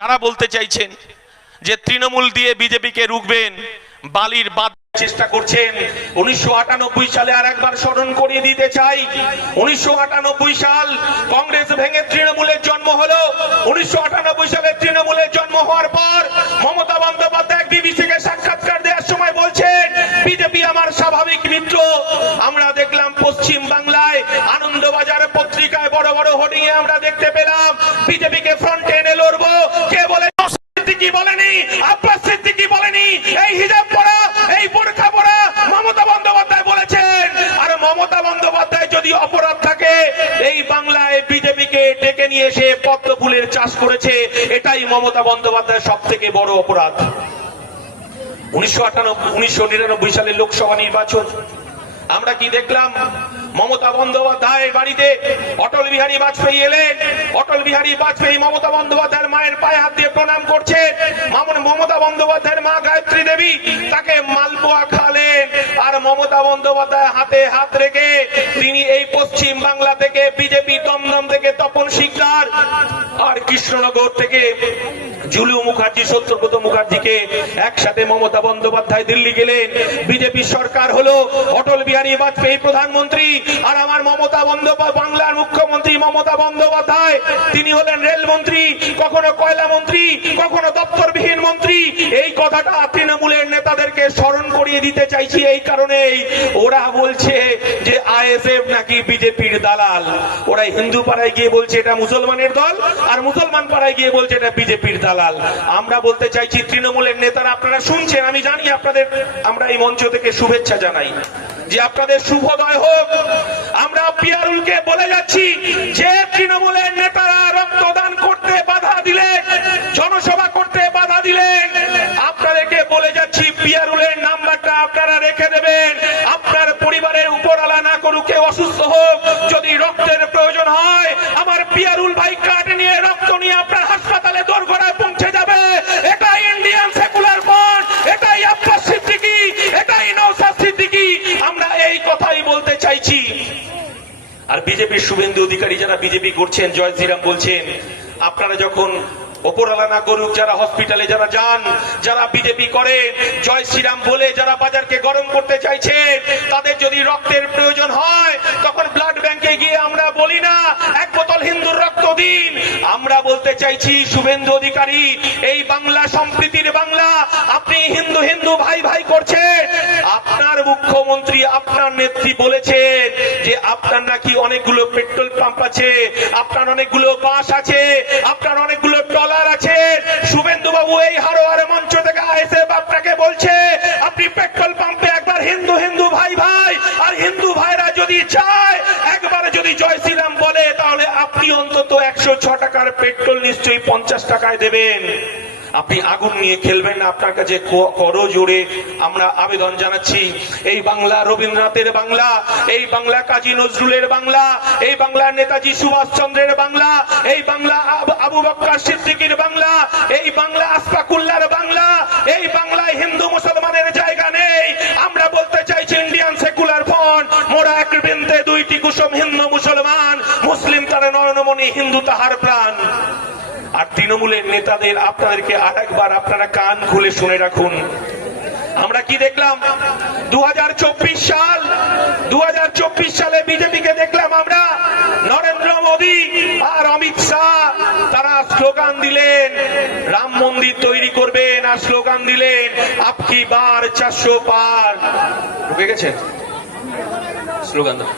যারা বলতে চাইছেন যে তৃণমূল দিয়ে বিজেপিকে রুখবেন, বালির বাদ চেষ্টা করছেন, উনিশশো সালে আর একবার স্মরণ করিয়ে দিতে চাই। উনিশশো সাল কংগ্রেস ভেঙে তৃণমূলের জন্ম উনিশশো সালে তৃণমূলের জন্ম হওয়ার পর মমতা বন্দ্যোপাধ্যায় বিবিসিকে সাক্ষাৎকার দেওয়ার সময় বলছেন, বিজেপি আমার স্বাভাবিক মিত্র। আমরা দেখলাম পশ্চিম বাংলায় আনন্দবাজার পত্রিকায় বড় বড় হোর্ডিং আমরা দেখতে পেলাম। বিজেপিকে ফ্রন্টে এনে লড়বো। সিদ্দিকি বলেনি, আব্বাস সিদ্দিকি বলেনি, এই হিজাব পরা এই বোরখা পরা মমতা বন্দ্যোপাধ্যায় বলেছেন। আর মমতা বন্দ্যোপাধ্যায় যদি অপরাধ থাকে, এই বাংলায় বিজেপিকে ডেকে নিয়ে এসে পদ্ম ফুলের চাষ করেছে, এটাই মমতা বন্দ্যোপাধ্যায়ের সব থেকে বড় অপরাধ। উনিশশো আটানব্বই, উনিশশো নিরানব্বই সালের লোকসভা নির্বাচন, আমরা কি দেখলাম? মমতা বন্দ্যোপাধ্যায়ের বাড়িতে অটল বিহারী বাজপেয়ী এলেন। অটল বিহারী বাজপেয়ী মমতা বন্দ্যোপাধ্যায়ের মায়ের পায়ে হাত দিয়ে প্রণাম করছে। মামন মমতা বন্দ্যোপাধ্যায়ের মা গায়ত্রী দেবী তাকে মালপোয়া খালেন আর মমতা বন্দ্যোপাধ্যায় হাতে হাত রেখে তিনি এই পশ্চিম বাংলা থেকে বিজেপি দমদম থেকে তপন শিকদার আর কৃষ্ণনগর থেকে জুলু মুখার্জি সত্যব্রত মুখার্জিকে একসাথে মমতা বন্দ্যোপাধ্যায় দিল্লি গেলেন। বিজেপি সরকার হলো অটল বিহারী বাজপেয়ী প্রধানমন্ত্রী আর আমার মমতা বন্দ্যোপাধ্যায়, বাংলার মুখ্যমন্ত্রী মমতা বন্দ্যোপাধ্যায়। তিনি হলেন রেলমন্ত্রী, কখনো কয়লা মন্ত্রী, কখনো এই কথাটা তৃণমূলের নেতাদেরকে স্মরণ করিয়ে দিতে চাইছি এই কারণেই। ওরা বলছে যে আইএসএফ নাকি বিজেপির দালাল। ওরা হিন্দু পাড়ায় গিয়ে বলছে এটা মুসলমানের দল, আর মুসলমান পাড়ায় গিয়ে বলছে এটা বিজেপির দালাল। আমরা বলতে চাইছি তৃণমূলের নেতারা আপনারা শুনছেন, আমি জানি আপনাদের, আমরা এই মঞ্চ থেকে শুভেচ্ছা জানাই। যে আপনাদের শুভদয় হোক, আমরা পিয়ারুলকে বলে যাচ্ছি যে তৃণমূলের আপনারা রেখে দেবেন। আপনার পরিবারের উপরালা না করুক কেউ অসুস্থ হোক, যদি রক্তের প্রয়োজন হয়, আমার পিয়ারুল ভাই কার্ড নিয়ে রক্ত নিয়ে আপনার হাসপাতালে দোরগোড়ায় পৌঁছে যাবে। এটাই ইন্ডিয়ান সেকুলার ফ্রন্ট, এটাই আব্বাস সিদ্দিকি, এটাই নৌসাদ সিদ্দিকি। আমরা এই কথাই বলতে চাইছি। আর বিজেপির শুভেন্দু অধিকারী যারা বিজেপি করছেন, জয় শ্রীরাম বলছেন, আপনারা যখন ওপরালা না করুক যারা হসপিটালে যারা যান, যারা বিজেপি করে, জয় শ্রীরাম বলে যারা বাজারকে গরম করতে চাইছেন তাদের যদি রক্তের প্রয়োজন হয়, তখন ব্লাড ব্যাংকে গিয়ে আমরা বলি না, এক বোতল হিন্দুর রক্ত দিন। আমরা বলতে চাইছি, শুভেন্দু অধিকারী, এই বাংলা সম্প্রীতির বাংলা, আপনি হিন্দু হিন্দু ভাই ভাই করছেন। আপনার মুখ্যমন্ত্রী আপনার নেত্রী বলেছেন যে আপনার নাকি অনেকগুলো পেট্রোল পাম্প আছে, আপনার অনেকগুলো বাস আছে যদি চায়, একবার যদি জয় শ্রীরাম বলে, তাহলে আপনি অন্তত একশো ছ টাকার পেট্রোল নিশ্চয়ই পঞ্চাশ টাকায় দেবেন। আপনি আগুন নিয়ে খেলবেন আপনার কাছে করো জোরে। আমরা আবেদন জানাচ্ছি, এই বাংলা রবীন্দ্রনাথের বাংলা, এই বাংলা কাজী নজরুলের বাংলা, এই বাংলা নেতাজি সুভাষ চন্দ্রের বাংলা, এই বাংলা আবু বক্কর সিদ্দিকীর বাংলা, এই বাংলা আসফাকুল্লার বাংলা, এই বাংলায় হিন্দু মুসলমানের বৃন্দে দুইটি কুসুম হিন্দু মুসলমান, মুসলিম তারা নয়নমণি, হিন্দু তাহার প্রাণ। আর তৃণমূলের নেতাদের আপনাদেরকে আরেকবার আপনারা কান খুলে শুনে রাখুন। আমরা কি দেখলাম? দু সাল দু সালে বিজেপিকে দেখলাম আমরা, নরেন্দ্র মোদী আর অমিত শাহ। তারা স্লোগান দিলেন, রাম মন্দির তৈরি করবেন, আর স্লোগান দিলেন আপকি বার চারশো পার। ঢুকে গেছেন স্লোগান দাও